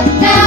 one